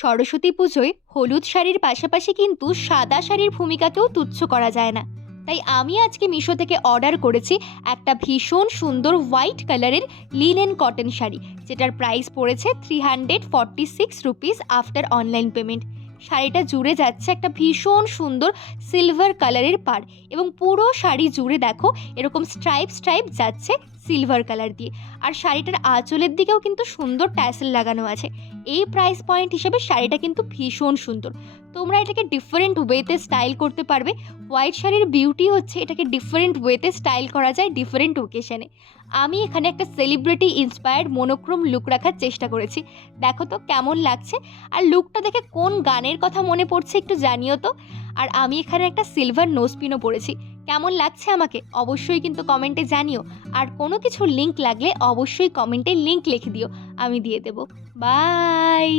সরস্বতী পুজোয় হলুদ শাড়ির পাশাপাশি কিন্তু সাদা শাড়ির ভূমিকাকেও তুচ্ছ করা যায় না। তাই আমি আজকে মিশো থেকে অর্ডার করেছি একটা ভীষণ সুন্দর হোয়াইট কালারের লিনেন কটন শাড়ি, যেটার প্রাইস পড়েছে 346 রুপিস আফটার অনলাইন পেমেন্ট। শাড়িটা জুড়ে যাচ্ছে একটা ভীষণ সুন্দর সিলভার কালারের পাড়, এবং পুরো শাড়ি জুড়ে দেখো এরকম স্ট্রাইপ স্ট্রাইপ যাচ্ছে সিলভার কালার দিয়ে। আর শাড়িটার আঁচলের দিকেও কিন্তু সুন্দর ট্যাসেল লাগানো আছে। এই প্রাইস পয়েন্ট হিসেবে শাড়িটা কিন্তু ভীষণ সুন্দর। তোমরা এটাকে ডিফারেন্ট ওয়েতে স্টাইল করতে পারবে। হোয়াইট শাড়ির বিউটি হচ্ছে এটাকে ডিফারেন্ট ওয়েতে স্টাইল করা যায় ডিফারেন্ট ওকেশনে। আমি এখানে একটা সেলিব্রিটি ইন্সপায়ার্ড মোনোক্রোম লুক রাখার চেষ্টা করেছি। দেখো তো কেমন লাগছে, আর লুকটা দেখে কোন গানের কথা মনে পড়ছে একটু জানিও তো। আর আমি এখানে একটা সিলভার নোজপিনও পরেছি। কেমন লাগছে আমাকে অবশ্যই কিন্তু কমেন্টে জানিও। আর কোনো কিছু লিঙ্ক লাগলে অবশ্যই কমেন্টে লিঙ্ক লিখে দিও, আমি দিয়ে দেবো। বাই।